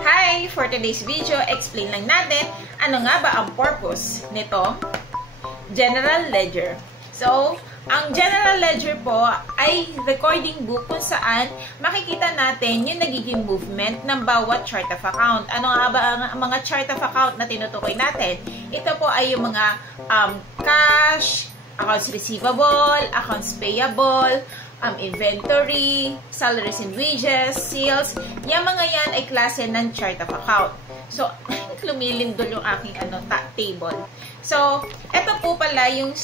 Hi! For today's video, explain lang natin ano nga ba ang purpose nito General Ledger. So, ang General Ledger po ay recording book kung saan makikita natin yung nagiging movement ng bawat chart of account. Ano nga ba ang mga chart of account na tinutukoy natin? Ito po ay yung mga cash, accounts receivable, accounts payable, inventory, salaries and wages, sales. Yung mga yan ay klase ng chart of account. So, lumilindol yung aking table. So, ito po pala yung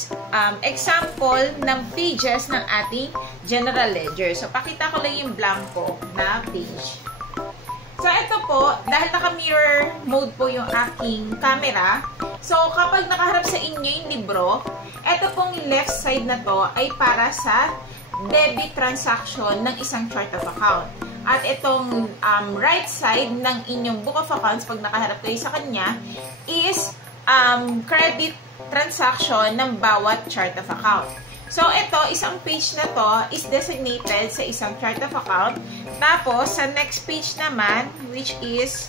example ng pages ng ating General Ledger. So, pakita ko lang yung blanco na page. So, ito po, dahil naka-mirror mode po yung aking camera, so, kapag nakaharap sa inyo yung libro, ito pong left side na to ay para sa debit transaction ng isang chart of account. At itong right side ng inyong book of accounts, pag nakaharap kayo sa kanya, is credit transaction ng bawat chart of account. So, ito, isang page na to is designated sa isang chart of account. Tapos, sa next page naman, which is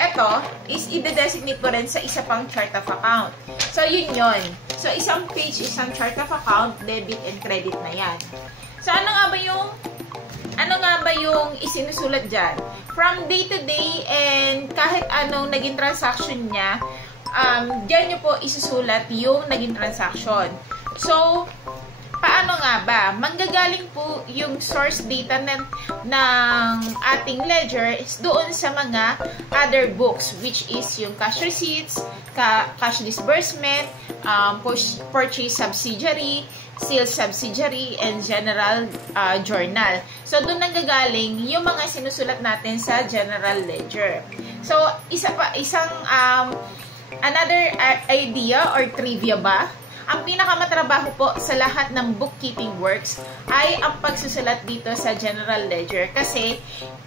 ito, is i-designate ko rin sa isa pang chart of account. So, yun yun. So, isang page, isang chart of account, debit and credit na yan. So, ano nga ba yung isinusulat dyan? From day to day and kahit anong naging transaction niya, dyan nyo po isusulat yung naging transaction. So, paano nga ba? Manggagaling po yung source data ng ating ledger is doon sa mga other books, which is yung cash receipts, cash disbursement, purchase subsidiary, sales subsidiary, and general journal. So, doon nanggagaling yung mga sinusulat natin sa general ledger. So, another idea or trivia ba? Ang pinakamatrabaho po sa lahat ng bookkeeping works ay ang pagsusulat dito sa General Ledger. Kasi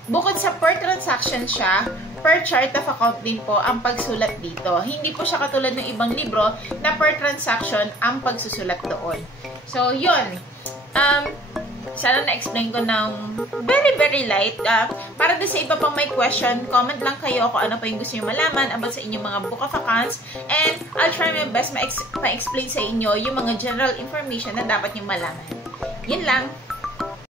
bukod sa per transaction siya, per chart of account din po ang pagsulat dito. Hindi po siya katulad ng ibang libro na per transaction ang pagsusulat doon. So, yun. Sana na-explain ko ng very light. Para din sa iba pang may question, comment lang kayo kung ano pa yung gusto nyo malaman about sa inyong mga book of accounts. And I'll try my best ma-explain sa inyo yung mga general information na dapat nyo malaman. Yun lang.